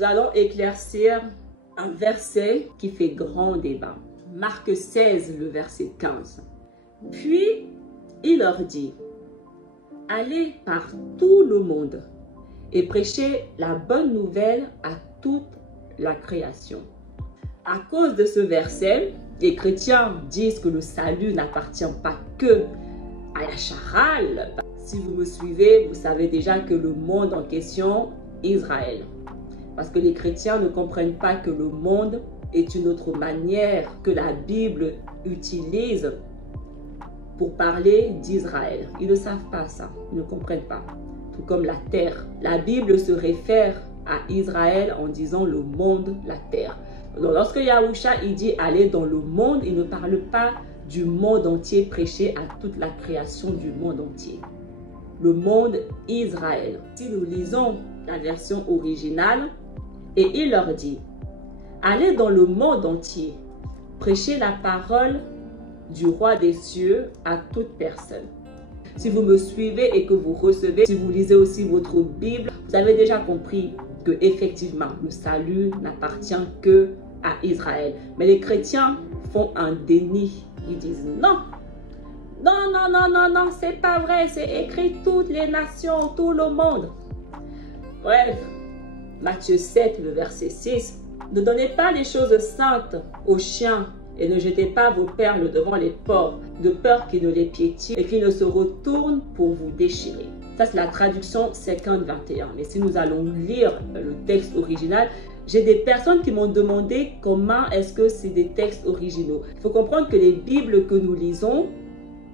nous allons éclaircir un verset qui fait grand débat. Marc 16, le verset 15. Puis, il leur dit, « Allez par tout le monde et prêchez la bonne nouvelle à toute la création. » À cause de ce verset, les chrétiens disent que le salut n'appartient pas que à la charal. Si vous me suivez, vous savez déjà que le monde en question, Israël. Parce que les chrétiens ne comprennent pas que le monde est une autre manière que la Bible utilise pour parler d'Israël. Ils ne savent pas ça, ils ne comprennent pas. Tout comme la terre. La Bible se réfère à Israël en disant le monde, la terre. Donc, lorsque Yahusha il dit aller dans le monde, il ne parle pas du monde entier, prêcher à toute la création du monde entier. Le monde Israël. Si nous lisons la version originale, et il leur dit, allez dans le monde entier, prêchez la parole du roi des cieux à toute personne. Si vous me suivez et que vous recevez, si vous lisez aussi votre Bible, vous avez déjà compris que effectivement le salut n'appartient que à Israël. Mais les chrétiens font un déni. Ils disent non. Non, non, non, non, non, c'est pas vrai. C'est écrit toutes les nations, tout le monde. Bref, Matthieu 7, le verset 6. Ne donnez pas les choses saintes aux chiens et ne jetez pas vos perles devant les porcs, de peur qu'ils ne les piétinent et qu'ils ne se retournent pour vous déchirer. Ça, c'est la traduction 50-21. Mais si nous allons lire le texte original, j'ai des personnes qui m'ont demandé comment est-ce que c'est des textes originaux. Il faut comprendre que les Bibles que nous lisons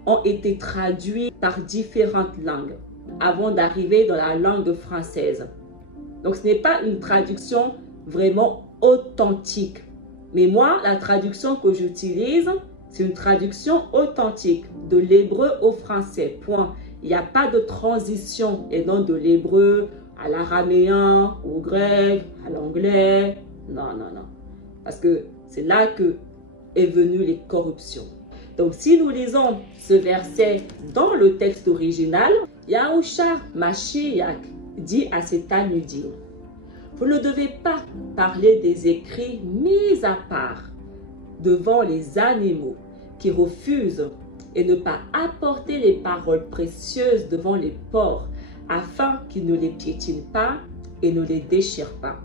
ont été traduites par différentes langues avant d'arriver dans la langue française. Donc, ce n'est pas une traduction vraiment authentique. Mais moi, la traduction que j'utilise, c'est une traduction authentique de l'hébreu au français. Point. Il n'y a pas de transition et non de l'hébreu à l'araméen, au grec, à l'anglais. Non, non, non. Parce que c'est là que est venue les corruptions. Donc, si nous lisons ce verset dans le texte original, Yahusha Mashiach dit à ses Talmudim, vous ne devez pas parler des écrits mis à part devant les animaux qui refusent et ne pas apporter les paroles précieuses devant les porcs afin qu'ils ne les piétinent pas et ne les déchirent pas.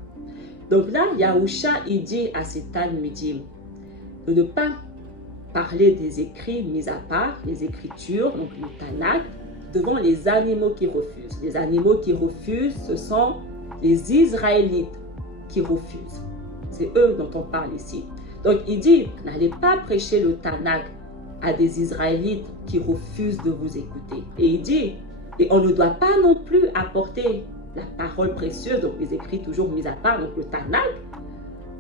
Donc là, Yahusha, il dit à ses Talmudim de ne pas parler des écrits mis à part, les Écritures, donc le Tanakh, devant les animaux qui refusent. Les animaux qui refusent, ce sont les Israélites qui refusent. C'est eux dont on parle ici. Donc il dit, n'allez pas prêcher le Tanakh à des Israélites qui refusent de vous écouter. Et il dit, et on ne doit pas non plus apporter la parole précieuse, donc les écrits toujours mis à part, donc le Tanakh,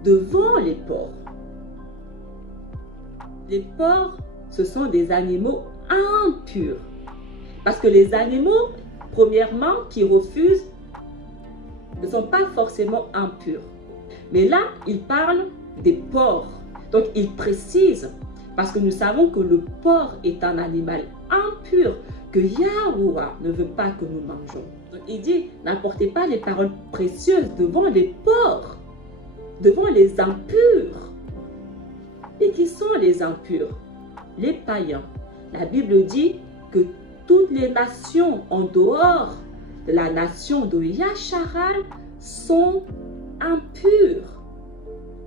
devant les porcs. Les porcs, ce sont des animaux impurs. Parce que les animaux, premièrement, qui refusent, ne sont pas forcément impurs. Mais là, il parle des porcs. Donc, il précise, parce que nous savons que le porc est un animal impur, que Yahuwah ne veut pas que nous mangeons. Donc, il dit, n'apportez pas les paroles précieuses devant les porcs, devant les impurs. Et qui sont les impurs? Les païens. La Bible dit que toutes les nations en dehors de la nation de Yasharal sont impures,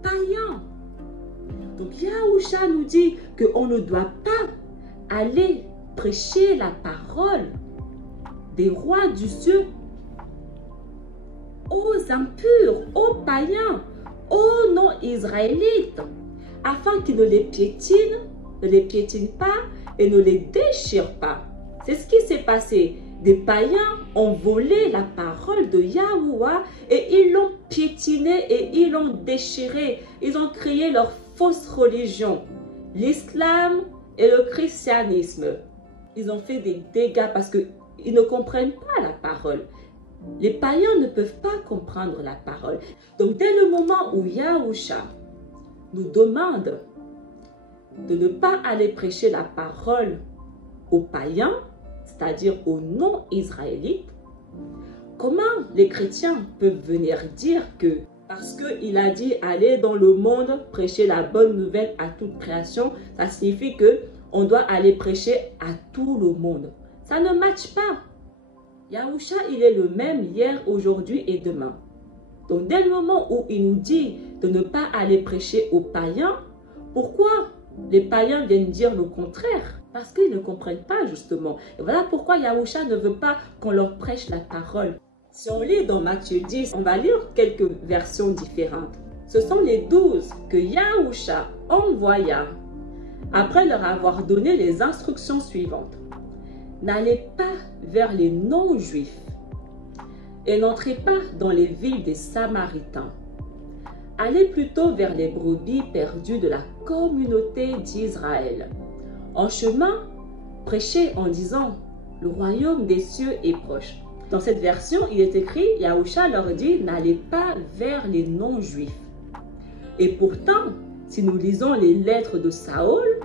païens. Donc Yahusha nous dit qu'on ne doit pas aller prêcher la parole des rois du ciel aux impurs, aux païens, aux non-israélites, afin qu'ils ne les piétinent pas et ne les déchirent pas. C'est ce qui s'est passé. Des païens ont volé la parole de Yahuwah et ils l'ont piétinée et ils l'ont déchirée. Ils ont créé leur fausse religion, l'islam et le christianisme. Ils ont fait des dégâts parce qu'ils ne comprennent pas la parole. Les païens ne peuvent pas comprendre la parole. Donc dès le moment où Yahusha nous demande de ne pas aller prêcher la parole aux païens, c'est-à-dire aux non-israélites, comment les chrétiens peuvent venir dire que Parce qu'il a dit, allez dans le monde, prêcher la bonne nouvelle à toute création. Ça signifie qu'on doit aller prêcher à tout le monde. Ça ne matche pas. Yahusha, il est le même hier, aujourd'hui et demain. Donc, dès le moment où il nous dit de ne pas aller prêcher aux païens, pourquoi les païens viennent dire le contraire? Parce qu'ils ne comprennent pas, justement. Et voilà pourquoi Yahusha ne veut pas qu'on leur prêche la parole. Si on lit dans Matthieu 10, on va lire quelques versions différentes. Ce sont les 12 que Yahusha envoya après leur avoir donné les instructions suivantes. N'allez pas vers les non-juifs et n'entrez pas dans les villes des Samaritains. Allez plutôt vers les brebis perdues de la communauté d'Israël. En chemin, prêchez en disant, le royaume des cieux est proche. Dans cette version, il est écrit, Yahusha leur dit, n'allez pas vers les non-juifs. Et pourtant, si nous lisons les lettres de Saül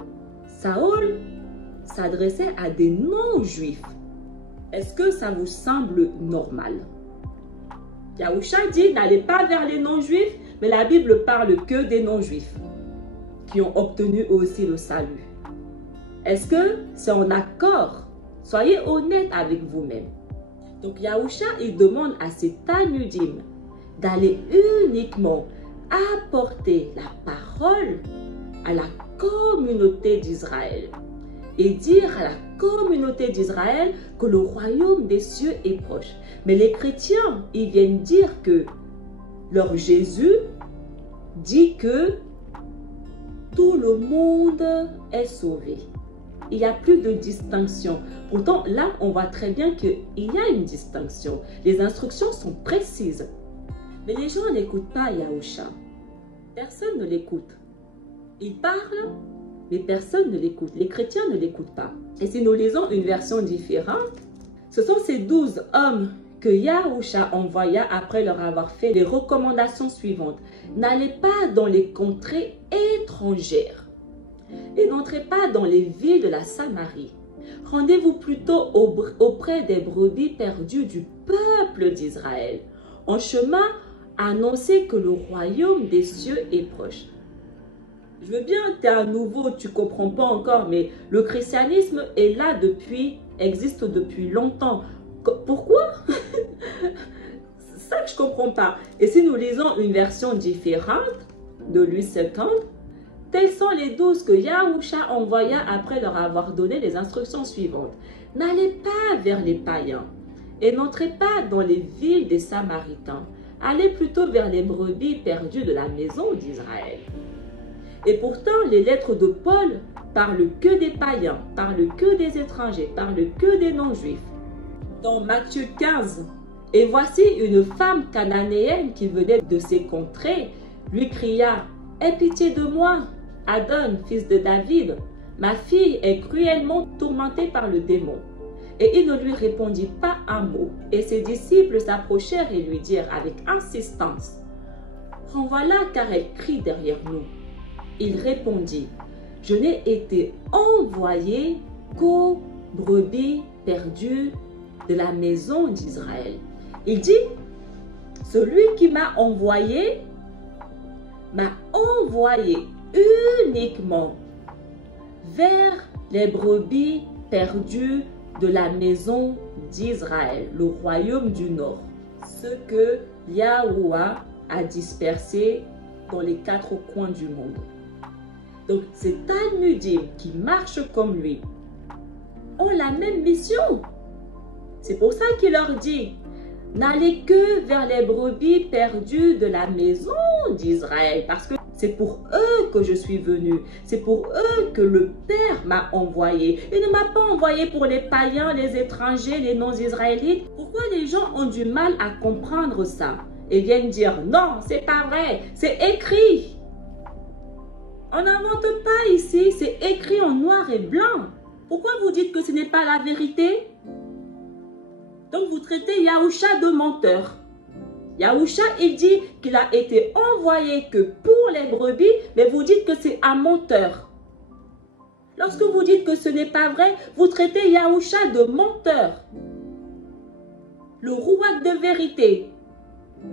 s'adressait à des non-juifs. Est-ce que ça vous semble normal? Yahusha dit, n'allez pas vers les non-juifs, mais la Bible parle que des non-juifs qui ont obtenu aussi le salut. Est-ce que c'est en accord? Soyez honnête avec vous-même. Donc Yahusha, il demande à ses Talmudim d'aller uniquement apporter la parole à la communauté d'Israël et dire à la communauté d'Israël que le royaume des cieux est proche. Mais les chrétiens, ils viennent dire que leur Jésus dit que tout le monde est sauvé. Il n'y a plus de distinction. Pourtant, là, on voit très bien qu'il y a une distinction. Les instructions sont précises. Mais les gens n'écoutent pas Yahusha. Personne ne l'écoute. Il parle, mais personne ne l'écoute. Les chrétiens ne l'écoutent pas. Et si nous lisons une version différente, ce sont ces 12 hommes que Yahusha envoya après leur avoir fait les recommandations suivantes. N'allez pas dans les contrées étrangères et n'entrez pas dans les villes de la Samarie. Rendez-vous plutôt auprès des brebis perdues du peuple d'Israël. En chemin, annoncez que le royaume des cieux est proche. Je veux bien, tu es à nouveau, tu ne comprends pas encore, mais le christianisme est là existe depuis longtemps. Pourquoi? C'est ça que je ne comprends pas. Et si nous lisons une version différente de Louis II, tels sont les 12 que Yahusha envoya après leur avoir donné les instructions suivantes. N'allez pas vers les païens et n'entrez pas dans les villes des Samaritains. Allez plutôt vers les brebis perdues de la maison d'Israël. Et pourtant, les lettres de Paul parlent que des païens, parlent que des étrangers, parlent que des non-juifs. Dans Matthieu 15, « Et voici une femme cananéenne qui venait de ces contrées, lui cria, « Aie pitié de moi, Adon, fils de David, ma fille est cruellement tourmentée par le démon. » Et il ne lui répondit pas un mot. Et ses disciples s'approchèrent et lui dirent avec insistance, « Renvoie-la car elle crie derrière nous. » Il répondit, « Je n'ai été envoyé qu'aux brebis perdues de la maison d'Israël. » Il dit, « Celui qui m'a envoyé uniquement vers les brebis perdues de la maison d'Israël, le royaume du Nord, ce que Yahuwah a dispersé dans les 4 coins du monde. » Donc, ces Talmudim qui marchent comme lui ont la même mission. C'est pour ça qu'il leur dit, n'allez que vers les brebis perdues de la maison d'Israël, parce que c'est pour eux que je suis venu. C'est pour eux que le Père m'a envoyé. Il ne m'a pas envoyé pour les païens, les étrangers, les non-israélites. Pourquoi les gens ont du mal à comprendre ça et viennent dire, non, c'est pas vrai, c'est écrit. On n'invente pas ici, c'est écrit en noir et blanc. Pourquoi vous dites que ce n'est pas la vérité? Donc vous traitez Yahusha de menteur. Yahusha, il dit qu'il a été envoyé que pour les brebis, mais vous dites que c'est un menteur. Lorsque vous dites que ce n'est pas vrai, vous traitez Yahusha de menteur. Le rouak de vérité,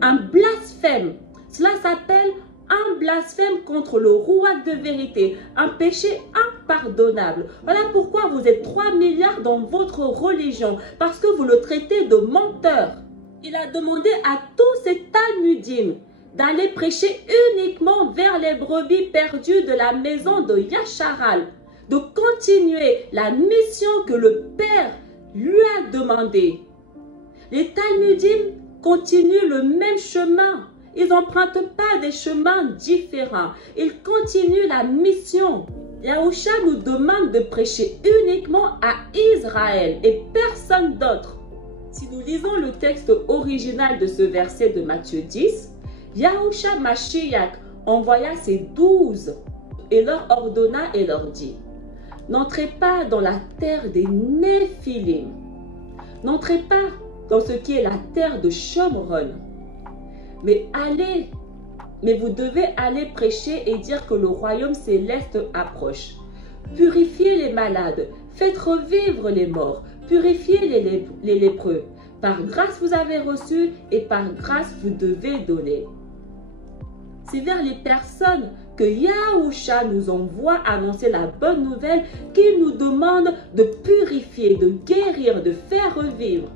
un blasphème. Cela s'appelle un blasphème contre le roi de vérité, un péché impardonnable. Voilà pourquoi vous êtes 3 milliards dans votre religion, parce que vous le traitez de menteur. Il a demandé à tous ces Talmudim d'aller prêcher uniquement vers les brebis perdues de la maison de Yacharal, de continuer la mission que le Père lui a demandé. Les Talmudim continuent le même chemin. Ils n'empruntent pas des chemins différents. Ils continuent la mission. Yahusha nous demande de prêcher uniquement à Israël et personne d'autre. Si nous lisons le texte original de ce verset de Matthieu 10, Yahusha Mashiach envoya ses 12 et leur ordonna et leur dit: n'entrez pas dans la terre des Néphilim. N'entrez pas dans ce qui est la terre de Shomron. Mais allez, mais vous devez aller prêcher et dire que le royaume céleste approche. Purifiez les malades, faites revivre les morts, purifiez les lépreux. Par grâce vous avez reçu et par grâce vous devez donner. C'est vers les personnes que Yahusha nous envoie annoncer la bonne nouvelle qu'il nous demande de purifier, de guérir, de faire revivre.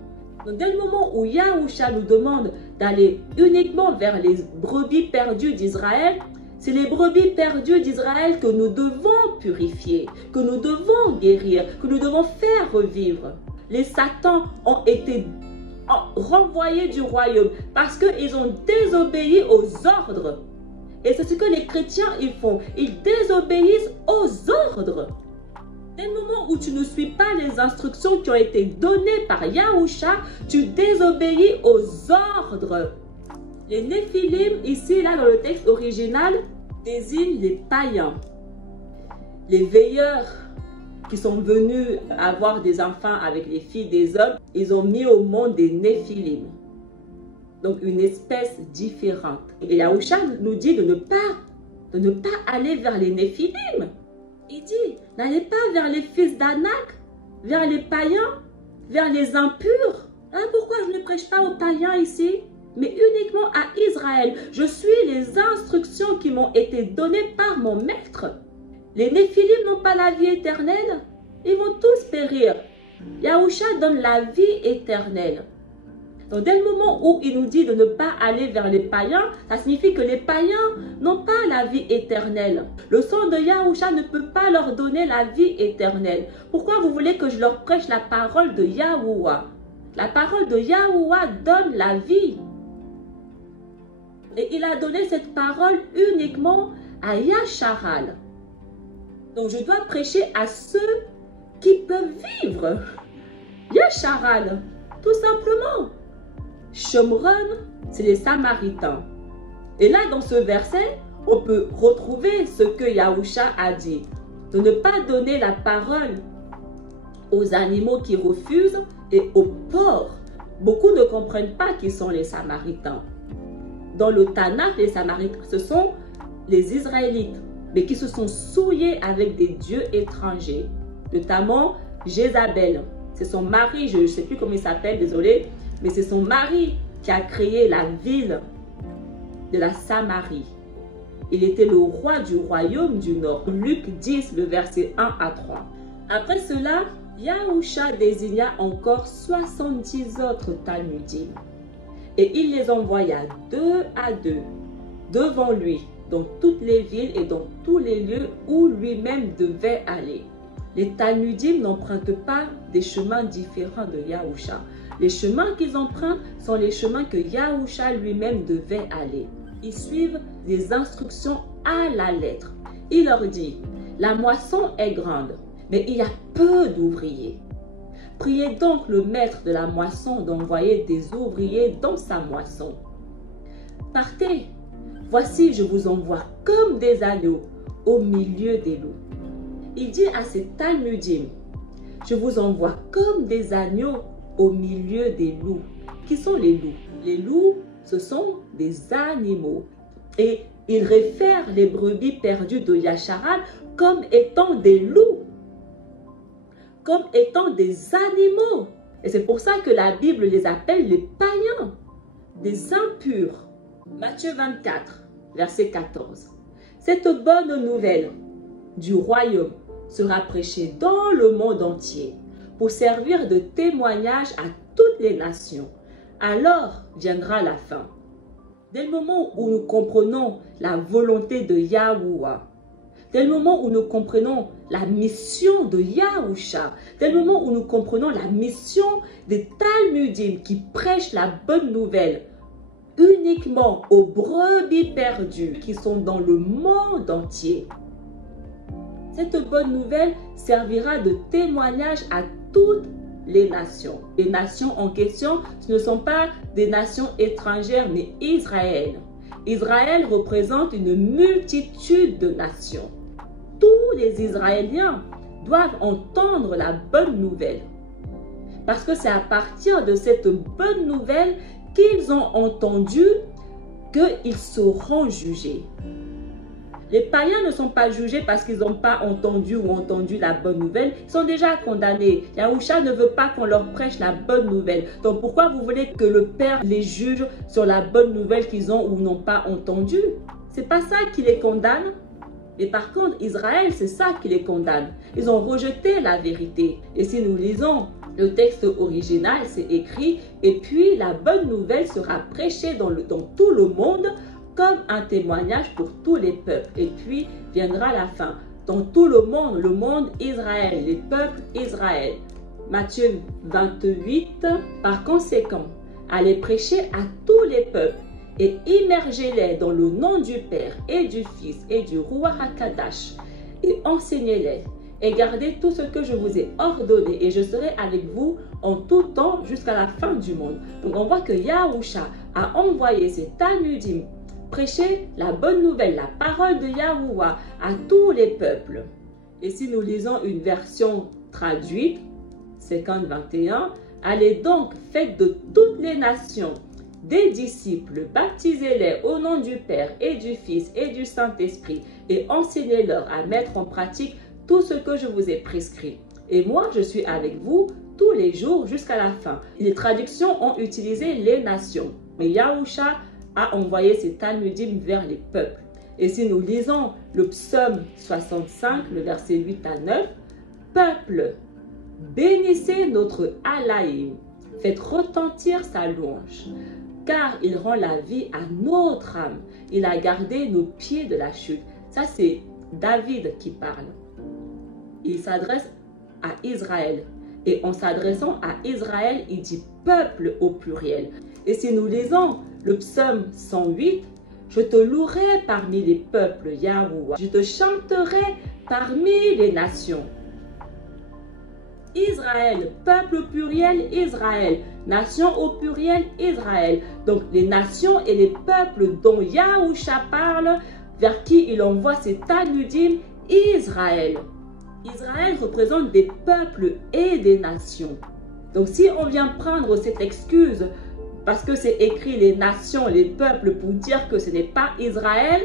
Donc, dès le moment où Yahusha nous demande d'aller uniquement vers les brebis perdues d'Israël, c'est les brebis perdues d'Israël que nous devons purifier, que nous devons guérir, que nous devons faire revivre. Les Satans ont été renvoyés du royaume parce qu'ils ont désobéi aux ordres. Et c'est ce que les chrétiens ils font. Ils désobéissent aux ordres. Dès le moment où tu ne suis pas les instructions qui ont été données par Yahusha, tu désobéis aux ordres. Les Néphilim, ici, là, dans le texte original, désignent les païens. Les veilleurs qui sont venus avoir des enfants avec les filles des hommes, ils ont mis au monde des Néphilim. Donc, une espèce différente. Et Yahusha nous dit de ne pas aller vers les Néphilim. Il dit, n'allez pas vers les fils d'Anak, vers les païens, vers les impurs. Hein, pourquoi je ne prêche pas aux païens ici, mais uniquement à Israël? Je suis les instructions qui m'ont été données par mon maître. Les Néphilim n'ont pas la vie éternelle. Ils vont tous périr. Yahusha donne la vie éternelle. Donc, dès le moment où il nous dit de ne pas aller vers les païens, ça signifie que les païens n'ont pas la vie éternelle. Le sang de Yahusha ne peut pas leur donner la vie éternelle. Pourquoi vous voulez que je leur prêche la parole de Yahuwah? La parole de Yahuwah donne la vie. Et il a donné cette parole uniquement à Yacharal. Donc, je dois prêcher à ceux qui peuvent vivre. Yacharal, tout simplement. Shomron, c'est les Samaritains. Et là, dans ce verset, on peut retrouver ce que Yahusha a dit. De ne pas donner la parole aux animaux qui refusent et aux porcs. Beaucoup ne comprennent pas qui sont les Samaritains. Dans le Tanakh, les Samaritains, ce sont les Israélites, mais qui se sont souillés avec des dieux étrangers. Notamment Jézabel. C'est son mari, je ne sais plus comment il s'appelle, désolé. Mais c'est son mari qui a créé la ville de la Samarie. Il était le roi du royaume du Nord. Luc 10, le verset 1 à 3. Après cela, Yahusha désigna encore 70 autres Talmudim. Et il les envoya 2 à 2 devant lui, dans toutes les villes et dans tous les lieux où lui-même devait aller. Les Talmudim n'empruntent pas des chemins différents de Yahusha. Les chemins qu'ils empruntent sont les chemins que Yahusha lui-même devait aller. Ils suivent les instructions à la lettre. Il leur dit, la moisson est grande, mais il y a peu d'ouvriers. Priez donc le maître de la moisson d'envoyer des ouvriers dans sa moisson. Partez, voici je vous envoie comme des agneaux au milieu des loups. Il dit à ses Talmudim, je vous envoie comme des agneaux au milieu des loups. Qui sont les loups? Les loups, ce sont des animaux. Et il réfère les brebis perdues de Yacharal comme étant des loups, comme étant des animaux. Et c'est pour ça que la Bible les appelle les païens, des impurs. Matthieu 24, verset 14. Cette bonne nouvelle du royaume sera prêchée dans le monde entier pour servir de témoignage à toutes les nations. Alors viendra la fin. Dès le moment où nous comprenons la volonté de Yahuwah, dès le moment où nous comprenons la mission de Yahusha, dès le moment où nous comprenons la mission des Talmudim qui prêchent la bonne nouvelle uniquement aux brebis perdues qui sont dans le monde entier, cette bonne nouvelle servira de témoignage à toutes les nations. Les nations en question, ce ne sont pas des nations étrangères, mais Israël. Israël représente une multitude de nations. Tous les Israéliens doivent entendre la bonne nouvelle. Parce que c'est à partir de cette bonne nouvelle qu'ils ont entendu qu'ils seront jugés. Les païens ne sont pas jugés parce qu'ils n'ont pas entendu la bonne nouvelle. Ils sont déjà condamnés. Yahusha ne veut pas qu'on leur prêche la bonne nouvelle. Donc pourquoi vous voulez que le Père les juge sur la bonne nouvelle qu'ils ont ou n'ont pas entendue? C'est pas ça qui les condamne. Et par contre, Israël, c'est ça qui les condamne. Ils ont rejeté la vérité. Et si nous lisons le texte original, c'est écrit « Et puis la bonne nouvelle sera prêchée dans tout le monde comme un témoignage pour tous les peuples. Et puis viendra la fin. Dans tout le monde Israël, les peuples Israël. » Matthieu 28, par conséquent, allez prêcher à tous les peuples et immergez-les dans le nom du Père et du Fils et du Ruach HaKadash et enseignez-les et gardez tout ce que je vous ai ordonné et je serai avec vous en tout temps jusqu'à la fin du monde. Donc on voit que Yahusha a envoyé ses Talmudim prêcher la bonne nouvelle, la parole de Yahuwah à tous les peuples. Et si nous lisons une version traduite, 50-21, allez donc, faites de toutes les nations des disciples, baptisez-les au nom du Père et du Fils et du Saint-Esprit et enseignez-leur à mettre en pratique tout ce que je vous ai prescrit. Et moi, je suis avec vous tous les jours jusqu'à la fin. Les traductions ont utilisé les nations, mais Yahusha a envoyé ses Talmudim vers les peuples. Et si nous lisons le psaume 65, le verset 8 à 9, « Peuple, bénissez notre Alaïm, faites retentir sa louange, car il rend la vie à notre âme. Il a gardé nos pieds de la chute. » Ça, c'est David qui parle. Il s'adresse à Israël. Et en s'adressant à Israël, il dit « peuple » au pluriel. Et si nous lisons le psaume 108, « Je te louerai parmi les peuples, Yahuwah. Je te chanterai parmi les nations. » Israël, peuple au pluriel, Israël. Nation au pluriel, Israël. Donc les nations et les peuples dont Yahusha parle, vers qui il envoie ses Talmudim, Israël. Israël représente des peuples et des nations. Donc si on vient prendre cette excuse, parce que c'est écrit les nations, les peuples, pour dire que ce n'est pas Israël,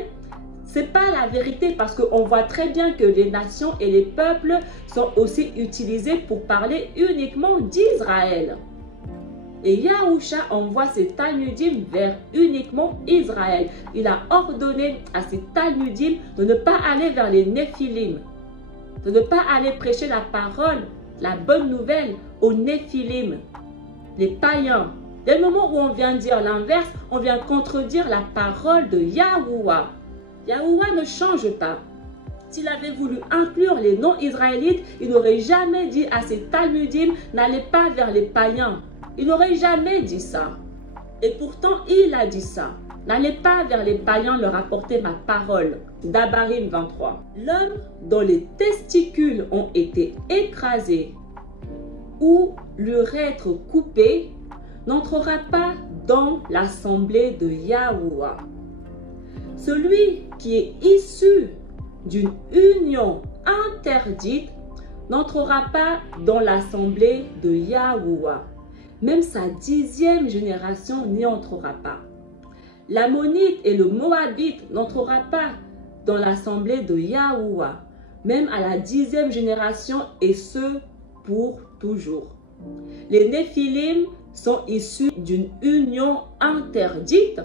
c'est pas la vérité, parce qu'on voit très bien que les nations et les peuples sont aussi utilisés pour parler uniquement d'Israël. Et Yahusha envoie ses Talmudim vers uniquement Israël. Il a ordonné à ses Talmudim de ne pas aller vers les Néphilim, de ne pas aller prêcher la parole, la bonne nouvelle aux Néphilim, les païens. Dès le moment où on vient dire l'inverse, on vient contredire la parole de Yahuwah. Yahuwah ne change pas. S'il avait voulu inclure les non-israélites, il n'aurait jamais dit à ses Talmudim, n'allez pas vers les païens. Il n'aurait jamais dit ça. Et pourtant, il a dit ça. N'allez pas vers les païens leur apporter ma parole. Dabarim 23. L'homme dont les testicules ont été écrasés ou l'urètre coupé n'entrera pas dans l'assemblée de Yahuwah. Celui qui est issu d'une union interdite n'entrera pas dans l'assemblée de Yahuwah. Même sa 10e génération n'y entrera pas. L'Ammonite et le Moabite n'entrera pas dans l'assemblée de Yahuwah, même à la 10e génération, et ce pour toujours. Les Néphilim sont issus d'une union interdite.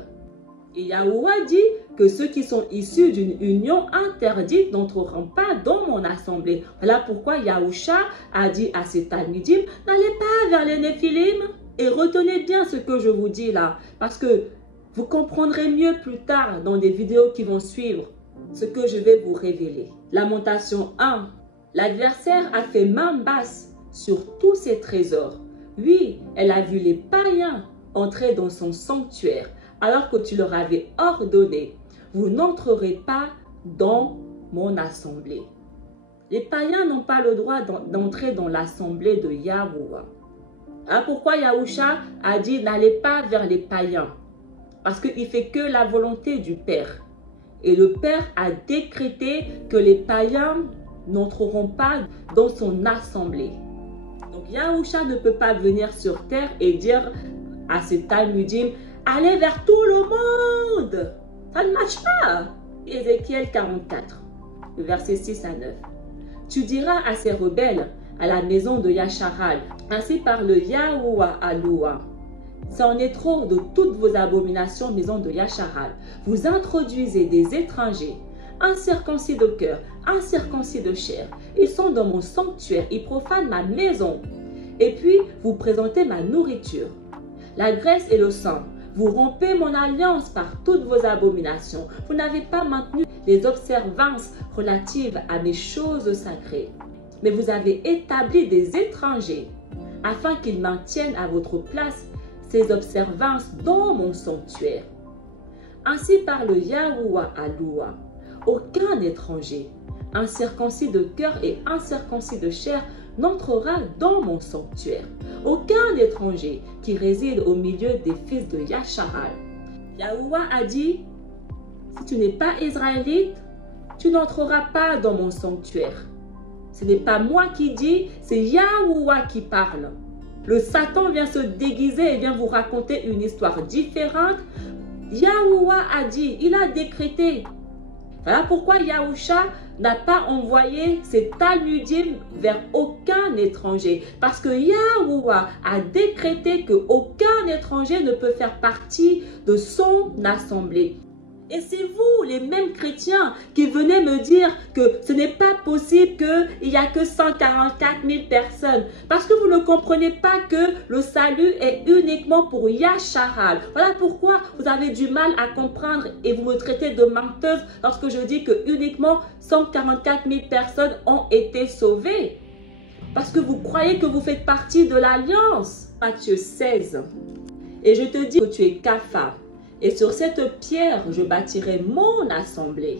Et Yahuwah dit que ceux qui sont issus d'une union interdite n'entreront pas dans mon assemblée. Voilà pourquoi Yahusha a dit à ses Talmudim, n'allez pas vers les Néphilim. Et retenez bien ce que je vous dis là, parce que vous comprendrez mieux plus tard dans des vidéos qui vont suivre ce que je vais vous révéler. Lamentation 1. L'adversaire a fait main basse sur tous ses trésors. Oui, elle a vu les païens entrer dans son sanctuaire, alors que tu leur avais ordonné, vous n'entrerez pas dans mon assemblée. Les païens n'ont pas le droit d'entrer dans l'assemblée de Yahuwah. Alors pourquoi Yahusha a dit n'allez pas vers les païens? Parce qu'il fait que la volonté du Père. Et le Père a décrété que les païens n'entreront pas dans son assemblée. Donc Yahusha ne peut pas venir sur terre et dire à ses Talmudim, allez vers tout le monde. Ça ne marche pas. Ézéchiel 44, versets 6 à 9. Tu diras à ces rebelles, à la maison de Yasharal, ainsi parle Yahuwah Aloua. C'en est trop de toutes vos abominations, maison de Yasharal. Vous introduisez des étrangers, incirconcis de cœur, incirconcis de chair. Ils sont dans mon sanctuaire, ils profanent ma maison. Et puis, vous présentez ma nourriture, la graisse et le sang. Vous rompez mon alliance par toutes vos abominations. Vous n'avez pas maintenu les observances relatives à mes choses sacrées. Mais vous avez établi des étrangers afin qu'ils maintiennent à votre place ces observances dans mon sanctuaire. Ainsi parle Yahuwah Aloua. Aucun étranger, incirconcis de cœur et incirconcis de chair, n'entrera dans mon sanctuaire. Aucun étranger qui réside au milieu des fils de Yasharal. Yahuwah a dit, si tu n'es pas israélite, tu n'entreras pas dans mon sanctuaire. Ce n'est pas moi qui dis, c'est Yahuwah qui parle. Le Satan vient se déguiser et vient vous raconter une histoire différente. Yahuwah a dit, il a décrété. Voilà pourquoi Yahusha n'a pas envoyé ses Talmudim vers aucun étranger. Parce que Yahuwah a décrété qu'aucun étranger ne peut faire partie de son assemblée. Et c'est vous, les mêmes chrétiens, qui venez me dire que ce n'est pas possible qu'il n'y a que 144 000 personnes. Parce que vous ne comprenez pas que le salut est uniquement pour Yasharal. Voilà pourquoi vous avez du mal à comprendre et vous me traitez de menteuse lorsque je dis que uniquement 144 000 personnes ont été sauvées. Parce que vous croyez que vous faites partie de l'alliance. Matthieu 16. Et je te dis que tu es Kapha. Et sur cette pierre, je bâtirai mon assemblée.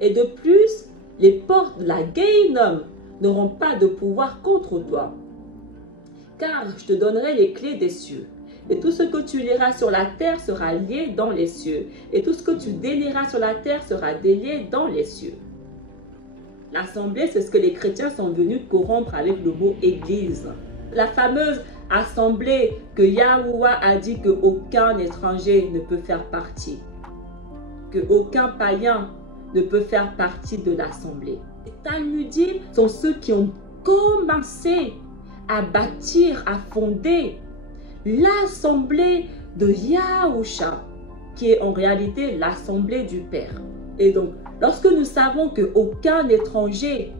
Et de plus, les portes de la Guéhinom n'auront pas de pouvoir contre toi. Car je te donnerai les clés des cieux. Et tout ce que tu liras sur la terre sera lié dans les cieux. Et tout ce que tu délieras sur la terre sera délié dans les cieux. L'assemblée, c'est ce que les chrétiens sont venus corrompre avec le mot église. La fameuse assemblée que Yahuwah a dit qu'aucun étranger ne peut faire partie, qu'aucun païen ne peut faire partie de l'assemblée. Les Talmudim sont ceux qui ont commencé à bâtir, à fonder l'assemblée de Yahusha, qui est en réalité l'assemblée du Père. Et donc, lorsque nous savons qu'aucun étranger,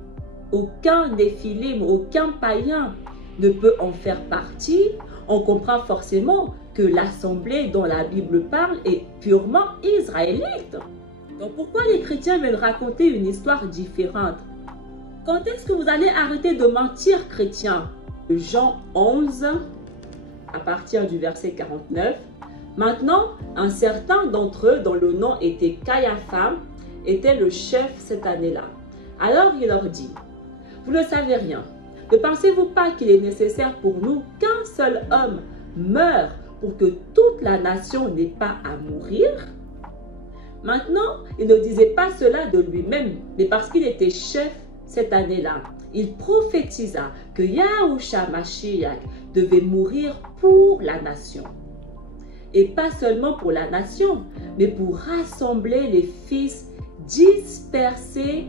aucun néphilim, aucun païen ne peut en faire partie, on comprend forcément que l'assemblée dont la Bible parle est purement israélite. Donc pourquoi les chrétiens veulent raconter une histoire différente? Quand est-ce que vous allez arrêter de mentir, chrétiens? Jean 11, à partir du verset 49. Maintenant, un certain d'entre eux, dont le nom était Caiapha, était le chef cette année-là. Alors il leur dit, vous ne savez rien. Ne pensez-vous pas qu'il est nécessaire pour nous qu'un seul homme meure pour que toute la nation n'ait pas à mourir? Maintenant, il ne disait pas cela de lui-même, mais parce qu'il était chef cette année-là. Il prophétisa que Yahusha Mashiach devait mourir pour la nation. Et pas seulement pour la nation, mais pour rassembler les fils dispersés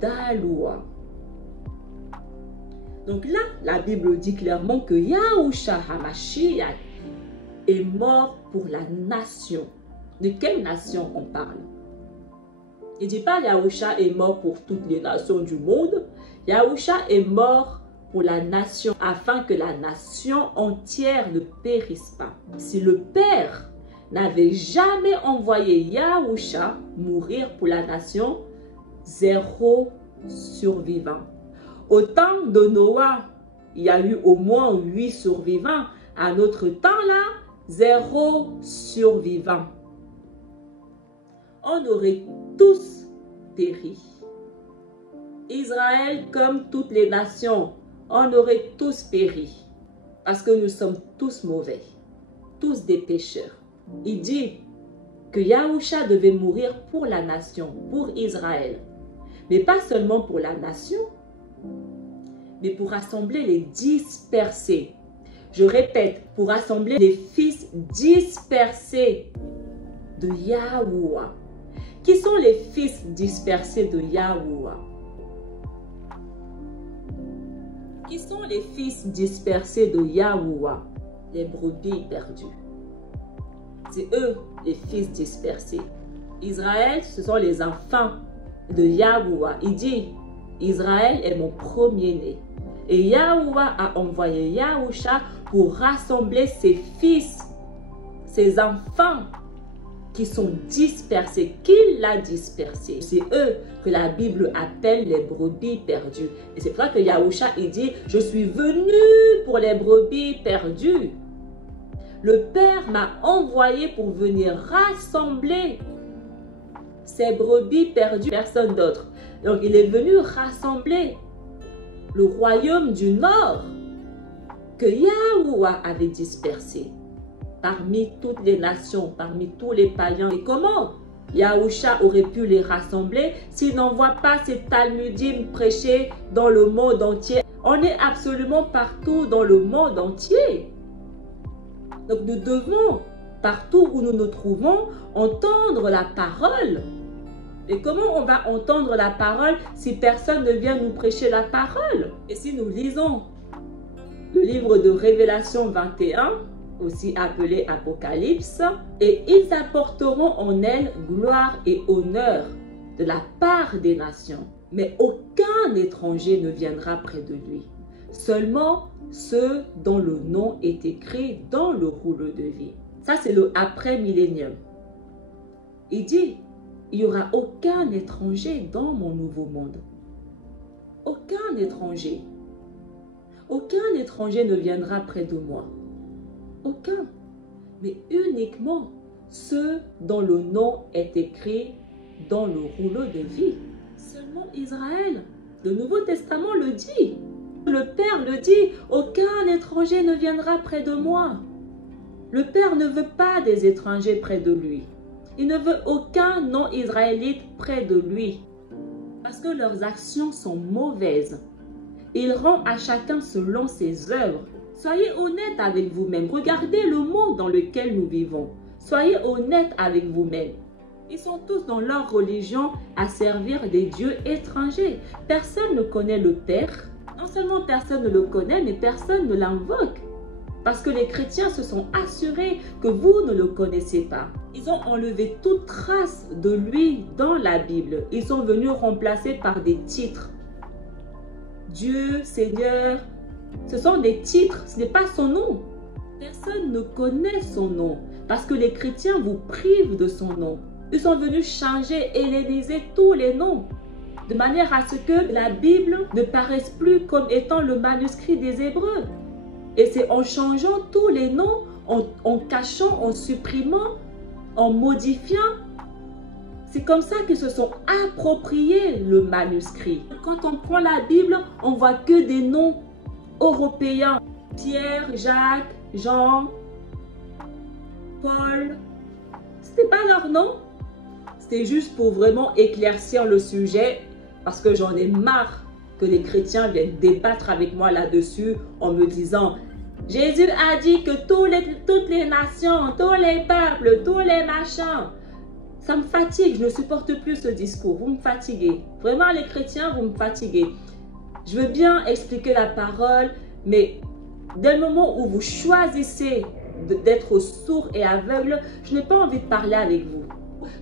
d'Aloua. Donc là, la Bible dit clairement que Yahusha HaMashiach est mort pour la nation. De quelle nation on parle? Il ne dit pas Yahusha est mort pour toutes les nations du monde. Yahusha est mort pour la nation, afin que la nation entière ne périsse pas. Si le Père n'avait jamais envoyé Yahusha mourir pour la nation, 0 survivant. Au temps de Noah, il y a eu au moins 8 survivants. À notre temps là, 0 survivant. On aurait tous péri. Israël, comme toutes les nations, on aurait tous péri. Parce que nous sommes tous mauvais. Tous des pécheurs. Il dit que Yahusha devait mourir pour la nation, pour Israël. Mais pas seulement pour la nation, mais pour rassembler les dispersés. Je répète, pour rassembler les fils dispersés de Yahuwah. Qui sont les fils dispersés de Yahuwah? Qui sont les fils dispersés de Yahuwah? Les brebis perdues. C'est eux les fils dispersés. Israël, ce sont les enfants de Yahuwah. Il dit, Israël est mon premier-né. Et Yahuwah a envoyé Yahusha pour rassembler ses fils, ses enfants qui sont dispersés, qu'il a dispersés. C'est eux que la Bible appelle les brebis perdues. Et c'est pour ça que Yahusha, il dit, je suis venu pour les brebis perdues. Le Père m'a envoyé pour venir rassembler ces brebis perdues, personne d'autre. Donc il est venu rassembler le royaume du Nord que Yahuwah avait dispersé parmi toutes les nations, parmi tous les païens. Et comment Yahusha aurait pu les rassembler s'il n'envoie pas ces talmudim prêchés dans le monde entier? On est absolument partout dans le monde entier. Donc nous devons, partout où nous nous trouvons, entendre la parole. Et comment on va entendre la parole si personne ne vient nous prêcher la parole? Et si nous lisons le livre de Révélation 21, aussi appelé Apocalypse, et ils apporteront en elle gloire et honneur de la part des nations. Mais aucun étranger ne viendra près de lui. Seulement ceux dont le nom est écrit dans le rouleau de vie. Ça, c'est le après-millénium. Il dit, il n'y aura aucun étranger dans mon nouveau monde. Aucun étranger. Aucun étranger ne viendra près de moi. Aucun. Mais uniquement ceux dont le nom est écrit dans le rouleau de vie. Seulement Israël. Le Nouveau Testament le dit. Le Père le dit, aucun étranger ne viendra près de moi. Le Père ne veut pas des étrangers près de lui. Il ne veut aucun non-israélite près de lui. Parce que leurs actions sont mauvaises. Il rend à chacun selon ses œuvres. Soyez honnête avec vous-même. Regardez le monde dans lequel nous vivons. Soyez honnête avec vous-même. Ils sont tous dans leur religion à servir des dieux étrangers. Personne ne connaît le Père. Non seulement personne ne le connaît, mais personne ne l'invoque. Parce que les chrétiens se sont assurés que vous ne le connaissez pas. Ils ont enlevé toute trace de lui dans la Bible. Ils sont venus remplacer par des titres. Dieu, Seigneur, ce sont des titres, ce n'est pas son nom. Personne ne connaît son nom parce que les chrétiens vous privent de son nom. Ils sont venus changer, helléniser tous les noms de manière à ce que la Bible ne paraisse plus comme étant le manuscrit des Hébreux. Et c'est en changeant tous les noms, en cachant, en supprimant, en modifiant. C'est comme ça qu'ils se sont appropriés le manuscrit. Quand on prend la Bible, on voit que des noms européens. Pierre, Jacques, Jean, Paul. C'était pas leur nom. C'était juste pour vraiment éclaircir le sujet parce que j'en ai marre que les chrétiens viennent débattre avec moi là-dessus en me disant Jésus a dit que toutes les nations, tous les peuples, tous les machins. Ça me fatigue, je ne supporte plus ce discours. Vous me fatiguez. Vraiment, les chrétiens, vous me fatiguez. Je veux bien expliquer la parole, mais dès le moment où vous choisissez d'être sourd et aveugle, je n'ai pas envie de parler avec vous.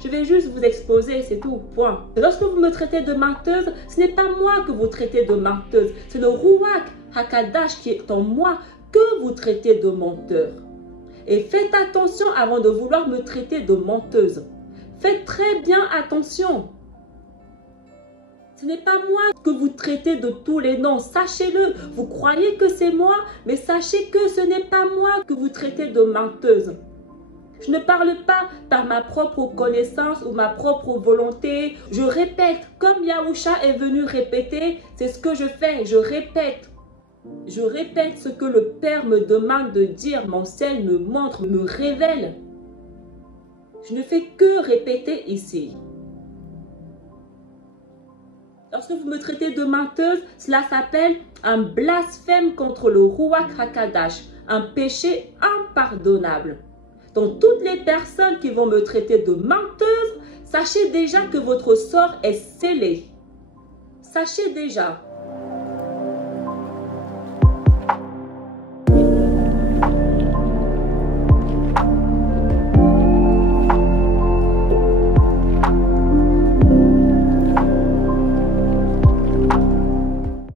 Je vais juste vous exposer, c'est tout, point. Lorsque vous me traitez de menteuse, ce n'est pas moi que vous traitez de menteuse. C'est le Ruach HaKadosh qui est en moi que vous traitez de menteur. Et faites attention avant de vouloir me traiter de menteuse. Faites très bien attention. Ce n'est pas moi que vous traitez de tous les noms. Sachez-le, vous croyez que c'est moi, mais sachez que ce n'est pas moi que vous traitez de menteuse. Je ne parle pas par ma propre connaissance ou ma propre volonté. Je répète, comme Yahusha est venu répéter, c'est ce que je fais, je répète. Je répète ce que le Père me demande de dire, m'enseigne, me montre, me révèle. Je ne fais que répéter ici. Lorsque vous me traitez de menteuse, cela s'appelle un blasphème contre le Ruach HaKadosh, un péché impardonnable. Donc toutes les personnes qui vont me traiter de menteuse, sachez déjà que votre sort est scellé. Sachez déjà.